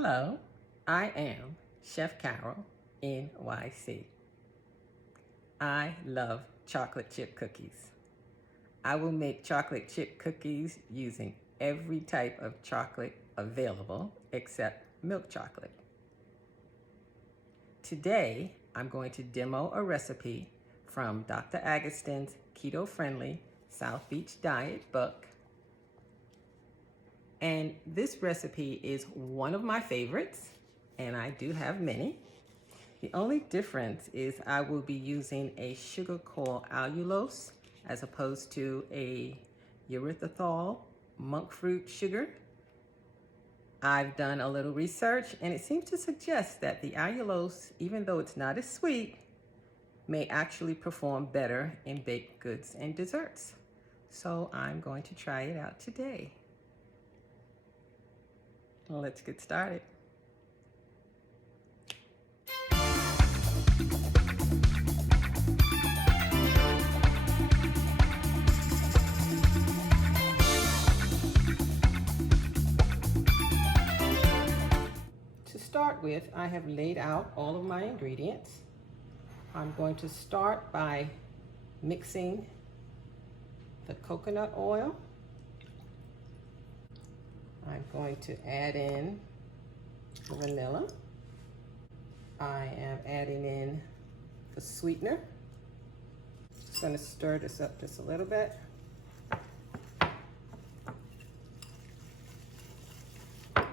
Hello, I am Chef Carol, NYC. I love chocolate chip cookies. I will make chocolate chip cookies using every type of chocolate available except milk chocolate. Today, I'm going to demo a recipe from Dr. Agustin's keto-friendly South Beach Diet book. And this recipe is one of my favorites, and I do have many. The only difference is I will be using a sugar called allulose as opposed to a erythritol monk fruit sugar. I've done a little research and it seems to suggest that the allulose, even though it's not as sweet, may actually perform better in baked goods and desserts. So I'm going to try it out today. Let's get started. To start with, I have laid out all of my ingredients. I'm going to start by mixing the coconut oil. I'm going to add in the vanilla. I am adding in the sweetener. Just going to stir this up just a little bit. I'm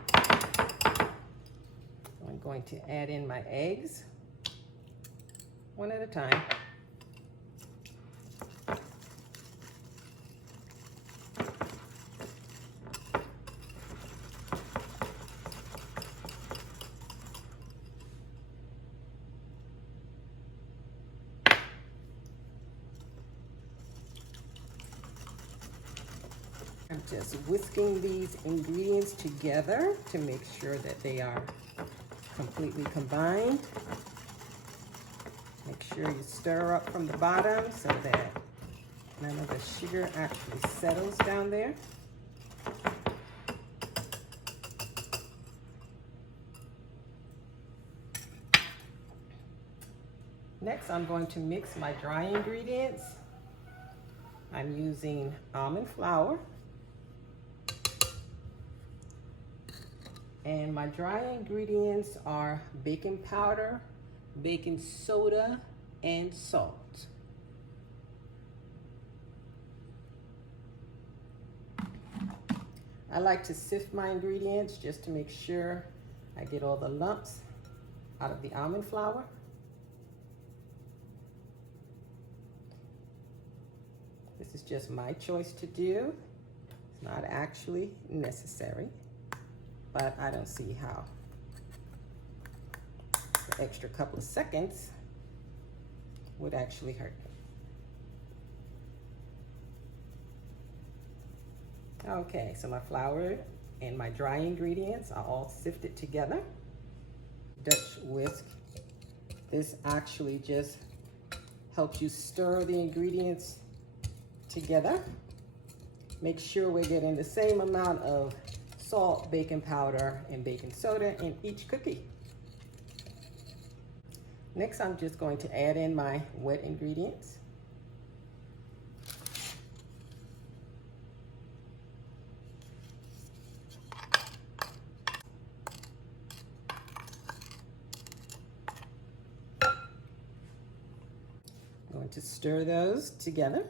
going to add in my eggs, one at a time. I'm just whisking these ingredients together to make sure that they are completely combined. Make sure you stir up from the bottom so that none of the sugar actually settles down there. Next, I'm going to mix my dry ingredients. I'm using almond flour. And my dry ingredients are baking powder, baking soda, and salt. I like to sift my ingredients just to make sure I get all the lumps out of the almond flour. This is just my choice to do. It's not actually necessary, but I don't see how the extra couple of seconds would actually hurt. Okay, so my flour and my dry ingredients are all sifted together. Dutch whisk. This actually just helps you stir the ingredients together. Make sure we're getting the same amount of salt, baking powder, and baking soda in each cookie. Next, I'm just going to add in my wet ingredients. I'm going to stir those together.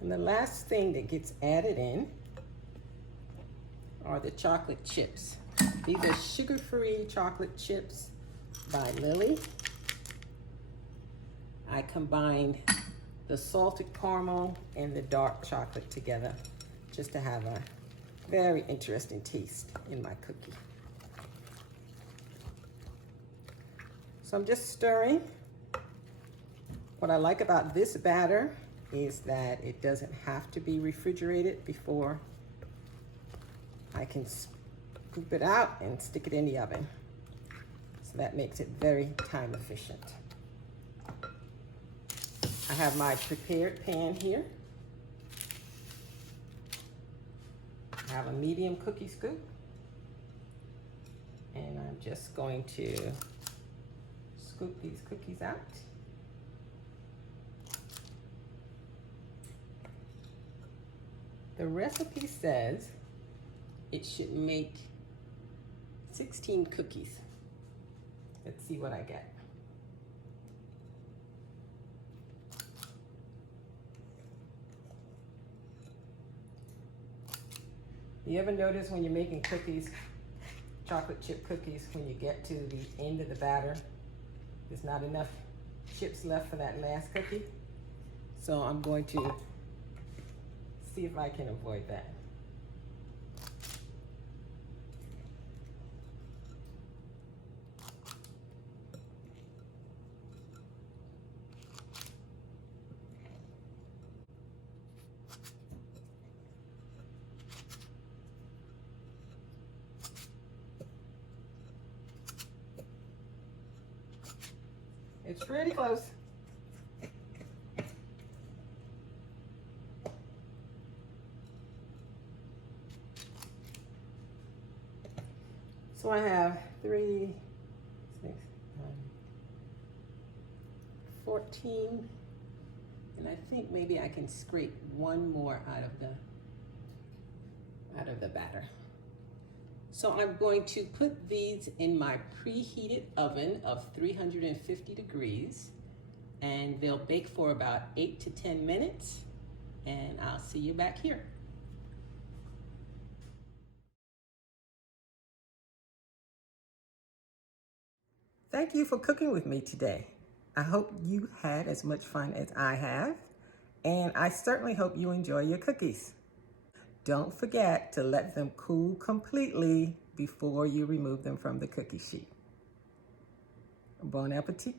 And the last thing that gets added in are the chocolate chips. These are sugar-free chocolate chips by Lily. I combined the salted caramel and the dark chocolate together just to have a very interesting taste in my cookie. So I'm just stirring. What I like about this batter is that it doesn't have to be refrigerated before I can scoop it out and stick it in the oven. So that makes it very time efficient. I have my prepared pan here. I have a medium cookie scoop. And I'm just going to scoop these cookies out. The recipe says it should make 16 cookies. Let's see what I get. You ever notice when you're making cookies, chocolate chip cookies, when you get to the end of the batter, there's not enough chips left for that last cookie? So I'm going to see if I can avoid that. It's pretty close. So I have 3, 6, 9, 14, and I think maybe I can scrape one more out of the batter. So I'm going to put these in my preheated oven of 350 degrees, and they'll bake for about 8 to 10 minutes, and I'll see you back here. Thank you for cooking with me today. I hope you had as much fun as I have, and I certainly hope you enjoy your cookies. Don't forget to let them cool completely before you remove them from the cookie sheet. Bon appetit.